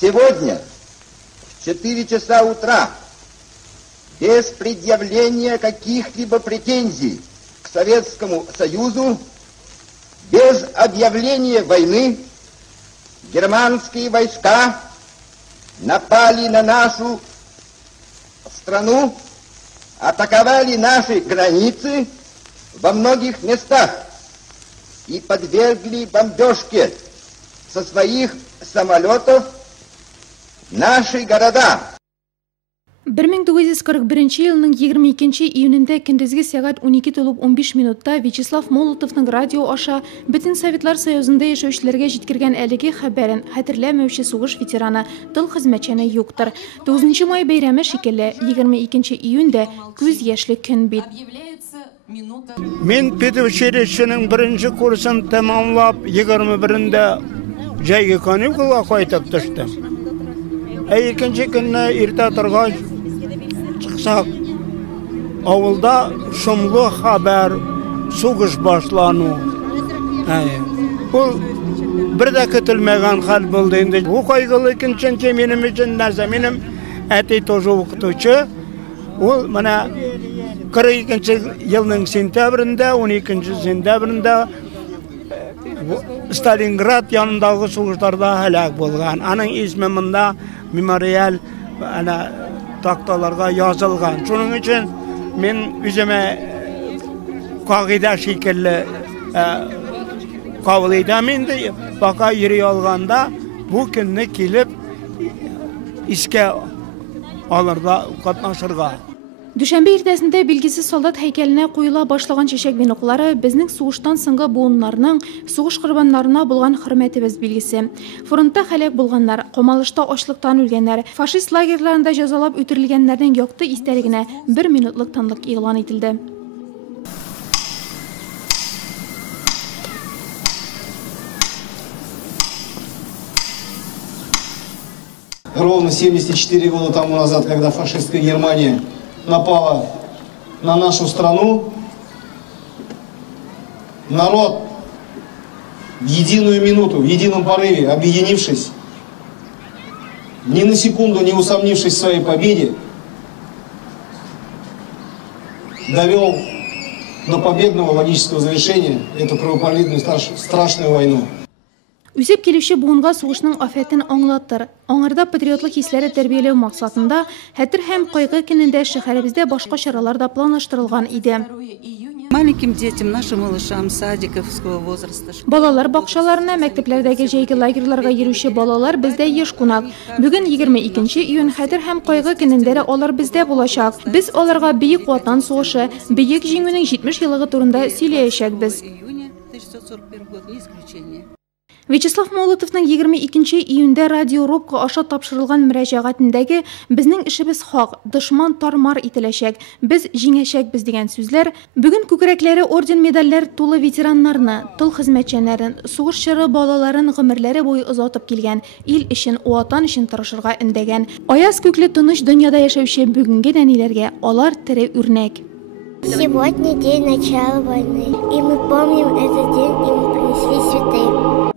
Сегодня в 4 часа утра без предъявления каких-либо претензий к Советскому Союзу, без объявления войны, германские войска напали на нашу страну, атаковали наши границы во многих местах и подвергли бомбежке со своих самолетов наши города. 1941 елның 22 июнендә көндезге сәгать 12:15 Вячеслав Молотовның радио аша Бөтен Советлар Союзында яшәүчеләргә җиткергән әлеге хәбәрен хәтерләмәүче сугыш ветераны тыл хезмәтчәне юктыр. 9 май бәйрәме шикелле 22 июньдә күз яшьле көн бит. Мен педучилищенең беренче курсын тәмамлап 21-дә җәйге каникулга кайтып төштем. Икенче көнне иртә торгач чыксак, авылда шомлы хәбәр, сугыш башлану. Бу бер дә көтелмәгән хәл булды инде. Бу кайгылы икенче минем өчен нәрсә? Минем әти тоже укытучы. Ул менә 42 елның сентябрендә, 12 сентябрендә Сталинград янындагы сугышларда һәлак булган. Аның исеме монда мемориал такталарга язылган. Шуның өчен мен үземә кагыйдә шикелле кабул итәм инде. Бака йөри алганда бу көнне килеп искә алырга катнашырга. Дүшәмбе иртәсендә билгесез солдат һәйкәленә куела башлаган чәчәк веноклары безнең сугыштан соңгы буыннарның сугыш корбаннарына булган хөрмәтебез билгесе. Фронтта һәлак булганнар, камалышта ачлыктан үлгәннәр, фашист лагерьларында җәзалап үтерелгәннәрнең якты истәлегенә 1 минутлык тынлык игълан ителде. Ровно 74 года тому назад, когда фашистская Германия напала на нашу страну, народ в единую минуту, в едином порыве, объединившись, ни на секунду не усомнившись в своей победе, довел до победного логического завершения эту кровопролитную страшную войну. Үсеп килүче буынга сугышның афәтен аңлатыр. Аңарда патриотлык хисләре тәрбияләү максатында хәтер һәм кайгы көнендә шәһәребездә башка чаралар да планлаштырылган иде. Маленьким детям, нашим малышам садиковского возраста. Балалар бакчаларына, мәктәпләрдәге җәйге лагерьларга йөрүче балалар бездә еш кунак. Бүген 22 июнь хәтер һәм кайгы көнендә дә алар бездә булачак. Без аларга бөек ватан сугышы, бөек җиңүнең 70 еллыгы турында сөйләячәкбез. Вячеслав Молотовның 22 июньдә радиорубка аша тапшырылган мөрәҗәгатендәге безнең эшебез хак, дошман тармар ителәчәк, без җиңәчәкбез дигән сүзләр бүген күкрәкләре орден медальләр тулы ветераннарны, тыл хезмәтчәннәрен, сугыш чоры балаларын гомерләре буе озатып килгән, ил өчен, ватан өчен тырышырга өндәгән. Аяз күкле тыныч дөньяда яшәүче бүгенге нәниләргә алар тере үрнәк. Сегодня день начала войны, и мы помним этот день, и мы принесли цветы.